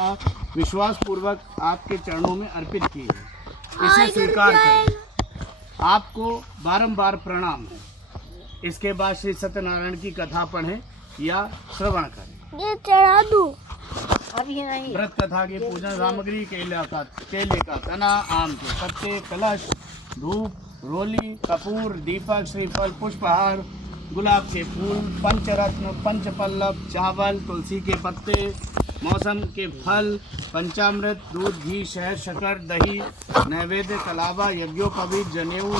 का विश्वास पूर्वक आपके चरणों में अर्पित की है। इसे स्वीकार करें। आपको बारंबार प्रणाम है। इसके बाद श्री सत्यनारायण की कथा पढ़ें या श्रवण करें। ये चढ़ा दूं अभी नहीं। व्रत कथा की पूजन सामग्री केले का तना, आम के पत्ते, कलश, धूप, रोली, कपूर, दीपक, श्रीफल, पुष्पहार, गुलाब के फूल, पंचरत्न, पंचपल्लव, चावल, तुलसी के पत्ते, मौसम के फल, पंचामृत, दूध, घी, शहद, शक्कर, दही, नैवेद्य, कलावा, यज्ञोपवीत, जनेऊ,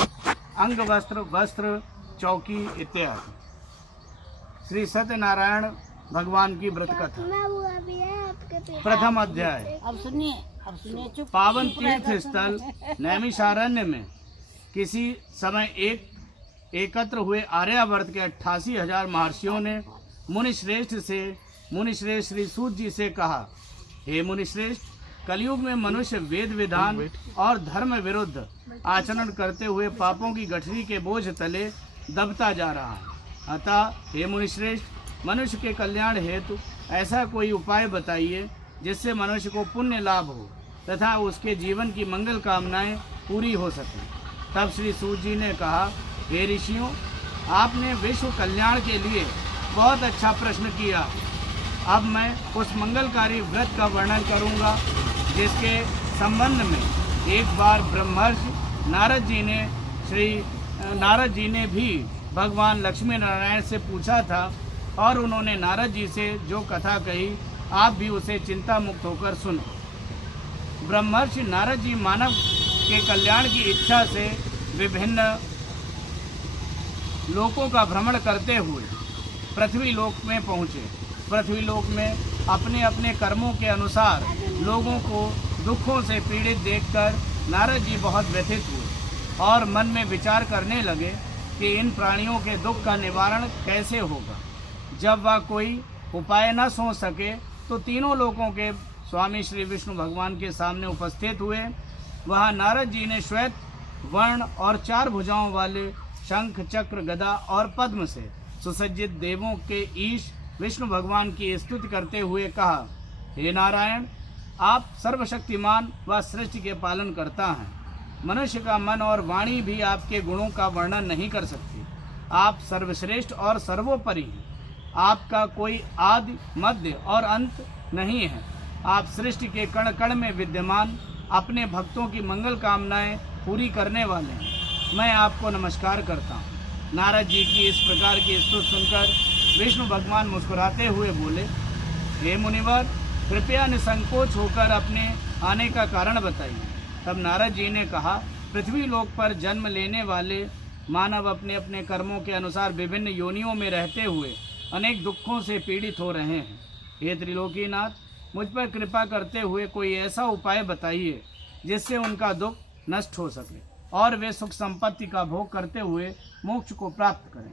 अंग वस्त्र, चौकी इत्यादि। श्री सत्यनारायण भगवान की व्रत कथा। प्रथम अध्याय। अब सुनिए चुप। पावन तीर्थ स्थल नैमिषारण्य में किसी समय एकत्र हुए आर्यावर्त के 88,000 महर्षियों ने मुनिश्रेष्ठ श्री सूत जी से कहा, हे मुनिश्रेष्ठ, कलयुग में मनुष्य वेद विधान और धर्म विरुद्ध आचरण करते हुए पापों की गठरी के बोझ तले दबता जा रहा है। अतः हे मुनिश्रेष्ठ, मनुष्य के कल्याण हेतु ऐसा कोई उपाय बताइए जिससे मनुष्य को पुण्य लाभ हो तथा उसके जीवन की मंगल कामनाएं पूरी हो सकें। तब श्री सूत जी ने कहा, हे ऋषियों, आपने विश्व कल्याण के लिए बहुत अच्छा प्रश्न किया। अब मैं उस मंगलकारी व्रत का वर्णन करूंगा जिसके संबंध में एक बार ब्रह्मर्षि नारद जी ने भी भगवान लक्ष्मी नारायण से पूछा था और उन्होंने नारद जी से जो कथा कही आप भी उसे चिंता मुक्त होकर सुनो। ब्रह्मर्षि नारद जी मानव के कल्याण की इच्छा से विभिन्न लोकों का भ्रमण करते हुए पृथ्वी लोक में पहुँचे। पृथ्वी लोक में अपने अपने कर्मों के अनुसार लोगों को दुखों से पीड़ित देखकर नारद जी बहुत व्यथित हुए और मन में विचार करने लगे कि इन प्राणियों के दुख का निवारण कैसे होगा। जब वह कोई उपाय न सोच सके तो तीनों लोकों के स्वामी श्री विष्णु भगवान के सामने उपस्थित हुए। वहाँ नारद जी ने श्वेत वर्ण और 4 भुजाओं वाले शंख, चक्र, गदा और पद्म से सुसज्जित देवों के ईश विष्णु भगवान की स्तुति करते हुए कहा, हे नारायण, आप सर्वशक्तिमान व सृष्टि के पालन करता हैं। मनुष्य का मन और वाणी भी आपके गुणों का वर्णन नहीं कर सकती। आप सर्वश्रेष्ठ और सर्वोपरि हैं। आपका कोई आदि, मध्य और अंत नहीं है। आप सृष्टि के कण कण में विद्यमान, अपने भक्तों की मंगल कामनाएं पूरी करने वाले हैं। मैं आपको नमस्कार करता हूँ। नारद जी की इस प्रकार की स्तुति सुनकर विष्णु भगवान मुस्कुराते हुए बोले, हे मुनिवर, कृपया निसंकोच होकर अपने आने का कारण बताइए। तब नारद जी ने कहा, पृथ्वी लोक पर जन्म लेने वाले मानव अपने अपने कर्मों के अनुसार विभिन्न योनियों में रहते हुए अनेक दुखों से पीड़ित हो रहे हैं। हे त्रिलोकीनाथ, मुझ पर कृपा करते हुए कोई ऐसा उपाय बताइए जिससे उनका दुख नष्ट हो सके और वे सुख संपत्ति का भोग करते हुए मोक्ष को प्राप्त करें।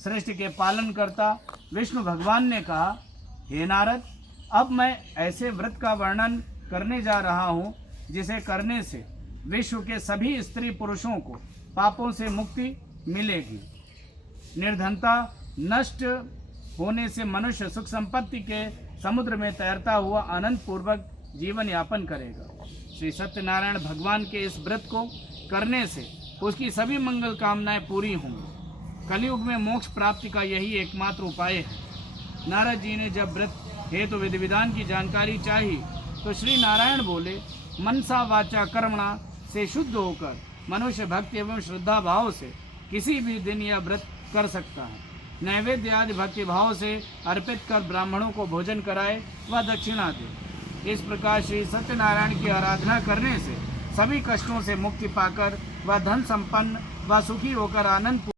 सृष्टि के पालन करता विष्णु भगवान ने कहा, हे नारद, अब मैं ऐसे व्रत का वर्णन करने जा रहा हूँ जिसे करने से विश्व के सभी स्त्री पुरुषों को पापों से मुक्ति मिलेगी। निर्धनता नष्ट होने से मनुष्य सुख संपत्ति के समुद्र में तैरता हुआ आनंद पूर्वक जीवन यापन करेगा। श्री सत्यनारायण भगवान के इस व्रत को करने से उसकी सभी मंगल कामनाएं पूरी होंगी। कलयुग में मोक्ष प्राप्ति का यही एकमात्र उपाय है। नारद जी ने जब व्रत हेतु विधि विधान की जानकारी चाही तो श्री नारायण बोले, मनसा वाचा कर्मणा से शुद्ध होकर मनुष्य भक्ति एवं श्रद्धा भाव से किसी भी दिन यह व्रत कर सकता है। नैवेद्य आदि भक्ति भाव से अर्पित कर ब्राह्मणों को भोजन कराए व दक्षिणा दे। इस प्रकार श्री सत्यनारायण की आराधना करने से सभी कष्टों से मुक्ति पाकर वह धन संपन्न व सुखी होकर आनंद